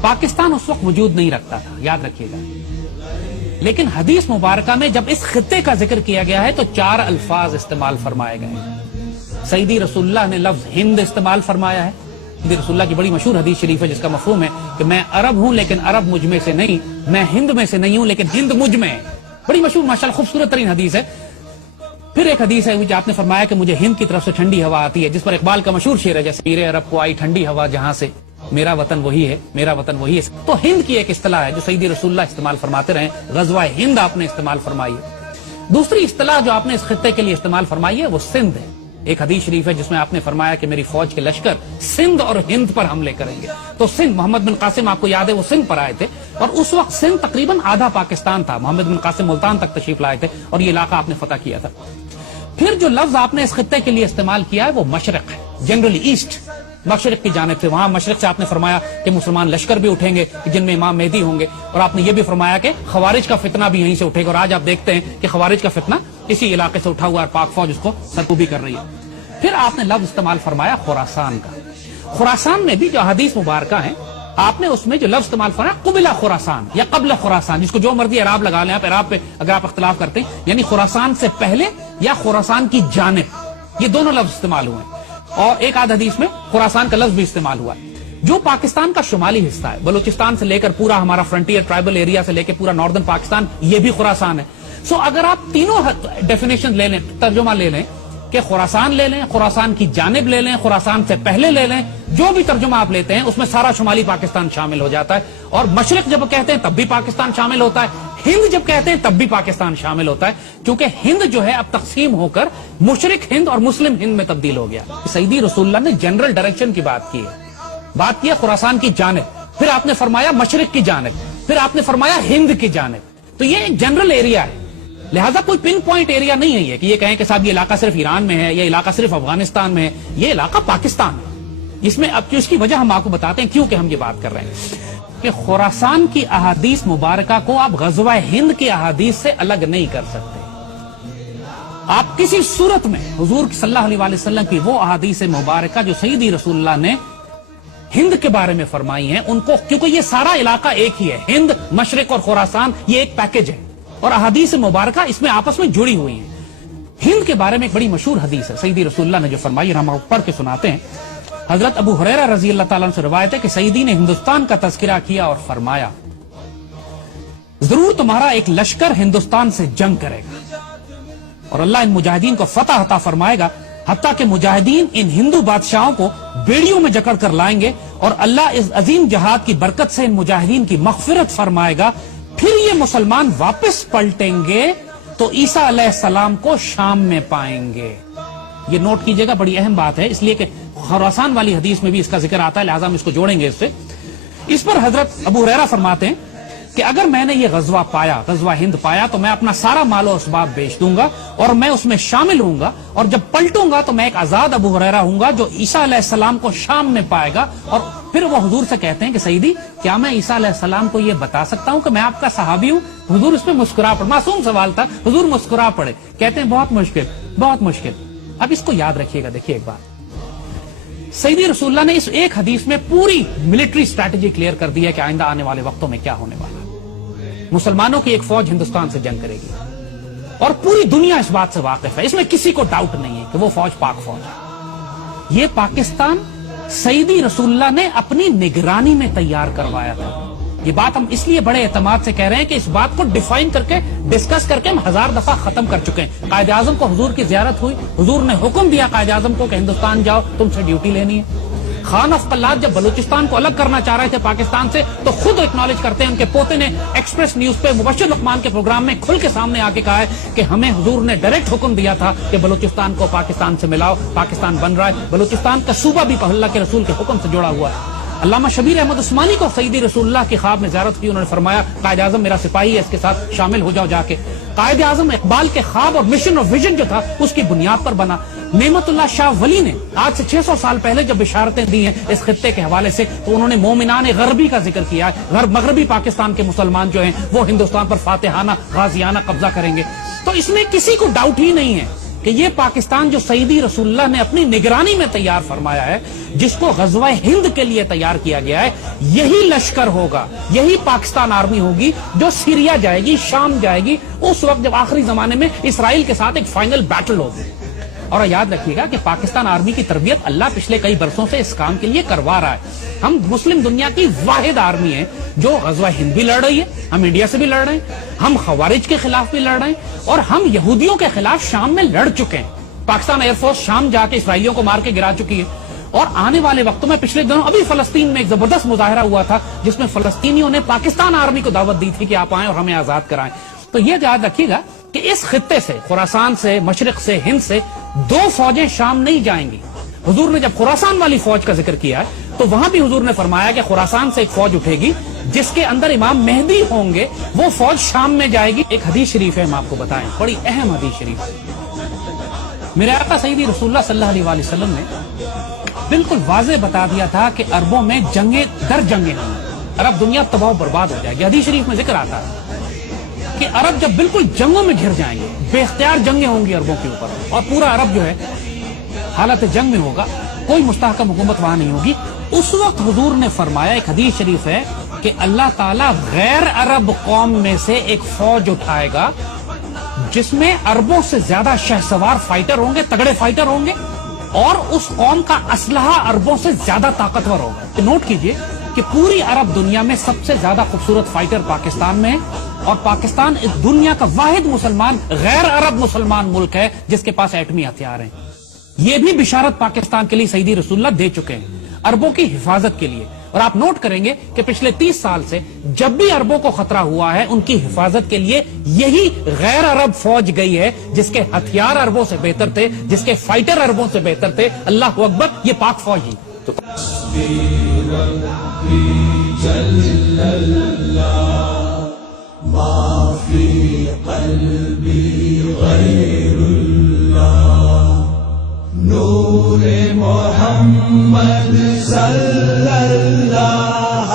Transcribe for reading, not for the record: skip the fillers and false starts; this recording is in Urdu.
پاکستان اس وقت وجود نہیں رکھتا تھا، یاد رکھیے گا، لیکن حدیث مبارکہ میں جب اس خطے کا ذکر کیا گیا ہے تو 4 الفاظ استعمال فرمائے گئے ہیں۔ سیدی رسول اللہ نے لفظ ہند استعمال فرمایا ہے۔ سیدی رسول اللہ کی بڑی مشہور حدیث شریف ہے جس کا مفہوم ہے کہ میں عرب ہوں لیکن عرب مجھ میں سے نہیں، میں ہند میں سے نہیں ہوں لیکن ہند مجھ میں ہے۔ بڑی مشہور ماشاءاللہ خوبصورت ترین حدیث ہے۔ پھر ایک حدیث ہے جو آپ نے فرمایا کہ مجھے ہند کی طرف سے ٹھنڈی ہوا آتی ہے، جس پر اقبال کا مشہور شعر ہے جیسے میرے عرب کو آئی ٹھنڈی ہوا جہاں سے، میرا وطن وہی ہے، میرا وطن وہی ہے۔ تو ہند کی ایک اصطلاح ہے جو سیدی رسول اللہ استعمال فرماتے رہے، غزوہ ہند آپ نے استعمال فرمائی ہے۔ دوسری اصطلاح جو آپ نے اس خطے کے لیے استعمال فرمائی ہے وہ سندھ ہے۔ ایک حدیث شریف ہے جس میں آپ نے فرمایا کہ میری فوج کے لشکر سندھ اور ہند پر حملے کریں گے۔ تو سندھ، محمد بن قاسم آپ کو یاد ہے وہ سندھ پر آئے تھے، اور اس وقت سندھ تقریباً آدھا پاکستان تھا۔ محمد بن قاسم ملتان تک تشریف لائے تھے اور یہ علاقہ آپ نے فتح کیا تھا۔ پھر جو لفظ آپ نے اس خطے کے لیے استعمال کیا ہے وہ مشرق ہے، جنرلی ایسٹ، مشرق کی جانب سے۔ وہاں مشرق سے آپ نے فرمایا کہ مسلمان لشکر بھی اٹھیں گے جن میں امام مہدی ہوں گے، اور آپ نے یہ بھی فرمایا کہ خوارج کا فتنہ بھی یہیں سے اٹھے گا، اور آج آپ دیکھتے ہیں کہ خوارج کا فتنہ اسی علاقے سے اٹھا ہوا ہے، پاک فوج اس کو سرکوبی کر رہی ہے۔ پھر آپ نے لفظ استعمال فرمایا خراسان کا۔ خراسان میں بھی جو حدیث مبارکہ ہیں آپ نے اس میں جو لفظ استعمال فرمایا قبلہ خراسان یا قبل خراسان، جس کو جو مرضی اعراب لگا لیں آپ، اعراب پہ اگر آپ اختلاف کرتے ہیں، یعنی خراسان سے پہلے یا خراسان کی جانب، یہ دونوں لفظ استعمال ہوئے ہیں۔ اور ایک آدھ حدیث میں خراسان کا لفظ بھی استعمال ہوا ہے، جو پاکستان کا شمالی حصہ ہے، بلوچستان سے لے کر پورا ہمارا فرنٹیئر ٹرائبل ایریا سے لے کے پورا ناردرن پاکستان، یہ بھی خراسان ہے۔ سو اگر آپ تینوں ڈیفینیشن لے لیں، ترجمہ لے لیں کہ خراسان لے لیں، خراسان کی جانب لے لیں، خراسان سے پہلے لے لیں، جو بھی ترجمہ آپ لیتے ہیں اس میں سارا شمالی پاکستان شامل ہو جاتا ہے۔ اور مشرق جب کہتے ہیں تب بھی پاکستان شامل ہوتا ہے، ہند جب کہتے ہیں تب بھی پاکستان شامل ہوتا ہے، کیونکہ ہند جو ہے اب تقسیم ہو کر مشرق ہند اور مسلم ہند میں تبدیل ہو گیا۔ سیدی رسول اللہ نے جنرل ڈائریکشن کی بات کی ہے خراسان کی جانب، پھر آپ نے فرمایا مشرق کی جانب، پھر آپ نے فرمایا ہند کی جانب۔ تو یہ ایک جنرل ایریا ہے، لہذا کوئی پن پوائنٹ ایریا نہیں ہے یہ کہ یہ کہیں کہ صاحب یہ علاقہ صرف ایران میں ہے، یہ علاقہ صرف افغانستان میں ہے، یہ علاقہ پاکستان ہے۔ اس میں اب اس کی وجہ ہم آپ کو بتاتے ہیں کیوں کہ ہم یہ بات کر رہے ہیں کہ خراسان کی احادیث مبارکہ کو آپ غزوہ ہند کی احادیث سے الگ نہیں کر سکتے۔ آپ کسی صورت میں حضور صلی اللہ علیہ وسلم کی وہ احادیث مبارکہ جو سیدی رسول اللہ نے ہند کے بارے میں فرمائی ہیں ان کو، کیونکہ یہ سارا علاقہ ایک ہی ہے، ہند، مشرق اور خراسان یہ ایک پیکج ہے، اور احادیث مبارکہ اس میں آپس میں جڑی ہوئی ہیں۔ ہند کے بارے میں ایک بڑی مشہور حدیث ہے سیدی رسول اللہ نے جو فرمائی، اور ہم آپ پڑھ کے سناتے ہیں۔ حضرت ابو ہریرہ رضی اللہ تعالیٰ عنہ سے روایت ہے کہ سیدی نے ہندوستان کا تذکرہ کیا اور فرمایا ضرور تمہارا ایک لشکر ہندوستان سے جنگ کرے گا اور اللہ ان مجاہدین کو فتح عطا فرمائے گا، حتیٰ کہ مجاہدین ان ہندو بادشاہوں کو بیڑیوں میں جکڑ کر لائیں گے، اور اللہ اس عظیم جہاد کی برکت سے ان مجاہدین کی مغفرت فرمائے گا۔ پھر یہ مسلمان واپس پلٹیں گے تو عیسیٰ علیہ السلام کو شام میں پائیں گے۔ یہ نوٹ کیجئے گا، بڑی اہم بات ہے، اس لیے کہ خراسان والی حدیث میں بھی اس کا ذکر آتا ہے، لہذا ہم اس کو جوڑیں گے اس سے۔ اس پر حضرت ابو ہریرہ فرماتے ہیں کہ اگر میں نے یہ غزوہ پایا، غزوہ ہند پایا، تو میں اپنا سارا مال و اسباب بیچ دوں گا اور میں اس میں شامل ہوں گا، اور جب پلٹوں گا تو میں ایک آزاد ابو ہریرہ ہوں گا جو عیسیٰ علیہ السلام کو شام میں پائے گا۔ اور پھر وہ حضور سے کہتے ہیں کہ سیدی کیا میں عیسیٰ علیہ السلام کو یہ بتا سکتا ہوں کہ میں آپ کا صحابی ہوں؟ حضور اس میں مسکرا پڑے، معصوم سوال تھا، حضور مسکرا پڑے، کہتے ہیں بہت مشکل، بہت مشکل۔ اب اس کو یاد رکھیے گا، دیکھیے ایک بات، سیدی رسول اللہ نے اس ایک حدیث میں پوری ملٹری اسٹریٹجی کلیئر کر دی ہے کہ آئندہ آنے والے وقتوں میں کیا ہونے والا ہے۔ مسلمانوں کی ایک فوج ہندوستان سے جنگ کرے گی، اور پوری دنیا اس بات سے واقف ہے، اس میں کسی کو ڈاؤٹ نہیں ہے کہ وہ فوج پاک فوج ہے۔ یہ پاکستان سیدی رسول اللہ نے اپنی نگرانی میں تیار کروایا تھا۔ یہ بات ہم اس لیے بڑے اعتماد سے کہہ رہے ہیں کہ اس بات کو ڈیفائن کر کے، ڈسکس کر کے ہم 1000 دفعہ ختم کر چکے ہیں۔ قائد اعظم کو حضور کی زیارت ہوئی، حضور نے حکم دیا قائد اعظم کو کہ ہندوستان جاؤ، تم سے ڈیوٹی لینی ہے۔ خان آف قلات جب بلوچستان کو الگ کرنا چاہ رہے تھے پاکستان سے تو خود اکنالج کرتے ہیں، ان کے پوتے نے ایکسپریس نیوز پہ مبشر لقمان کے پروگرام میں کھل کے سامنے آ کے کہا ہے کہ ہمیں حضور نے ڈائریکٹ حکم دیا تھا کہ بلوچستان کو پاکستان سے ملاؤ، پاکستان بن رہا ہے۔ بلوچستان کا صوبہ بھی اللہ کے رسول کے حکم سے جڑا ہوا ہے۔ علامہ شبیر احمد عثمانی کو سیدی رسول اللہ کی خواب میں زیارت کی، انہوں نے فرمایا قائد اعظم میرا سپاہی ہے، اس کے ساتھ شامل ہو جاؤ جا کے۔ قائد اعظم اقبال کے خواب اور مشن اور ویژن جو تھا اس کی بنیاد پر بنا۔ نعمت اللہ شاہ ولی نے آج سے 600 سال پہلے جب بشارتیں دی ہیں اس خطے کے حوالے سے تو انہوں نے مومنان غربی کا ذکر کیا ہے، مغربی پاکستان کے مسلمان جو ہیں وہ ہندوستان پر فاتحانہ غازیانہ قبضہ کریں گے۔ تو اس میں کسی کو ڈاؤٹ ہی نہیں ہے کہ یہ پاکستان جو سیدی رسول اللہ نے اپنی نگرانی میں تیار فرمایا ہے، جس کو غزوہ ہند کے لیے تیار کیا گیا ہے، یہی لشکر ہوگا، یہی پاکستان آرمی ہوگی جو سیریا جائے گی، شام جائے گی، اس وقت جب آخری زمانے میں اسرائیل کے ساتھ ایک فائنل بیٹل ہوگی۔ اور یاد رکھیے گا کہ پاکستان آرمی کی تربیت اللہ پچھلے کئی برسوں سے اس کام کے لیے کروا رہا ہے۔ ہم مسلم دنیا کی واحد آرمی ہے جو غزوہ ہند بھی لڑ رہی ہے، ہم انڈیا سے بھی لڑ رہے ہیں، ہم خوارج کے خلاف بھی لڑ رہے ہیں، اور ہم یہودیوں کے خلاف شام میں لڑ چکے ہیں۔ پاکستان ایئر فورس شام جا کے اسرائیلیوں کو مار کے گرا چکی ہے، اور آنے والے وقتوں میں پچھلے دنوں ابھی فلسطین میں ایک زبردست مظاہرہ ہوا تھا جس میں فلسطینیوں نے پاکستان آرمی کو دعوت دی تھی کہ آپ آئیں اور ہمیں آزاد کرائیں۔ تو یہ یاد رکھیے گا کہ اس خطے سے، خراسان سے، مشرق سے، ہند سے 2 فوجیں شام نہیں جائیں گی۔ حضور نے جب خراسان والی فوج کا ذکر کیا ہے تو وہاں بھی حضور نے فرمایا کہ خراسان سے ایک فوج اٹھے گی جس کے اندر امام مہدی ہوں گے، وہ فوج شام میں جائے گی۔ ایک حدیث شریف ہے، ہم آپ کو بتائیں، بڑی اہم حدیث شریف ہے۔ میرے آقا سیدی رسول اللہ صلی اللہ علیہ وسلم نے بالکل واضح بتا دیا تھا کہ عربوں میں جنگیں در جنگیں ہوں، عرب دنیا تباہ و برباد ہو جائے گی۔ حدیث شریف میں ذکر آتا ہے کہ عرب جب بالکل جنگوں میں گھر جائیں گے، بے اختیار جنگیں ہوں گی عربوں کے اوپر، اور پورا عرب جو ہے حالت جنگ میں ہوگا، کوئی مستحکم حکومت وہاں نہیں ہوگی، اس وقت حضور نے فرمایا، ایک حدیث شریف ہے کہ اللہ تعالیٰ غیر عرب قوم میں سے ایک فوج اٹھائے گا جس میں عربوں سے زیادہ شہسوار فائٹر ہوں گے، تگڑے فائٹر ہوں گے، اور اس قوم کا اسلحہ عربوں سے زیادہ طاقتور ہوگا۔ نوٹ کیجئے کہ پوری عرب دنیا میں سب سے زیادہ خوبصورت فائٹر پاکستان میں ہے، اور پاکستان اس دنیا کا واحد مسلمان غیر عرب مسلمان ملک ہے جس کے پاس ایٹمی ہتھیار ہیں۔ یہ بھی بشارت پاکستان کے لیے سیدی رسول اللہ دے چکے ہیں عربوں کی حفاظت کے لیے۔ اور آپ نوٹ کریں گے کہ پچھلے 30 سال سے جب بھی عربوں کو خطرہ ہوا ہے، ان کی حفاظت کے لیے یہی غیر عرب فوج گئی ہے جس کے ہتھیار عربوں سے بہتر تھے، جس کے فائٹر عربوں سے بہتر تھے۔ اللہ اکبر، یہ پاک فوج ہی تو نور محمد صلی اللہ